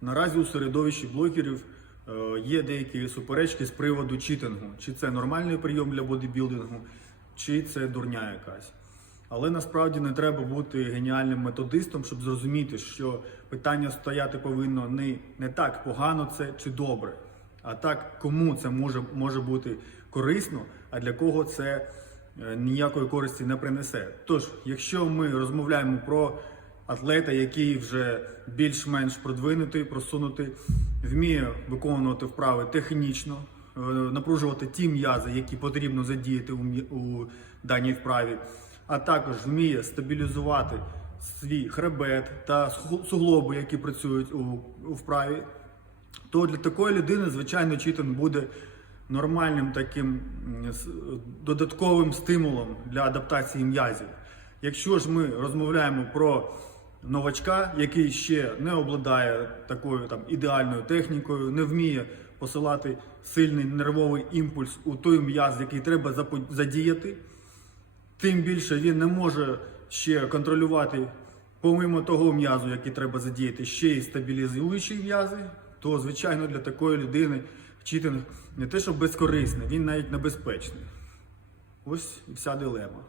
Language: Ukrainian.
Наразі у середовищі блогерів е, є деякі суперечки з приводу читингу. Чи це нормальний прийом для бодібілдингу, чи це дурня якась. Але насправді не треба бути геніальним методистом, щоб зрозуміти, що питання стояти повинно не, не так погано це чи добре, а так, кому це може, може бути корисно, а для кого це е, ніякої користі не принесе. Тож, якщо ми розмовляємо про атлета, який вже більш-менш продвинутий, просунутий, вміє виконувати вправи технічно, е, напружувати ті м'язи, які потрібно задіяти у, даній вправі, а також вміє стабілізувати свій хребет та суглоби, які працюють у, вправі, то для такої людини, звичайно, читинг буде нормальним таким додатковим стимулом для адаптації м'язів. Якщо ж ми розмовляємо про новачка, який ще не обладає такою там ідеальною технікою, не вміє посилати сильний нервовий імпульс у той м'яз, який треба задіяти, тим більше він не може ще контролювати, помимо того м'язу, який треба задіяти, ще й стабілізуючі м'язи, то, звичайно, для такої людини читинг не те, що безкорисний, він навіть небезпечний. Ось вся дилема.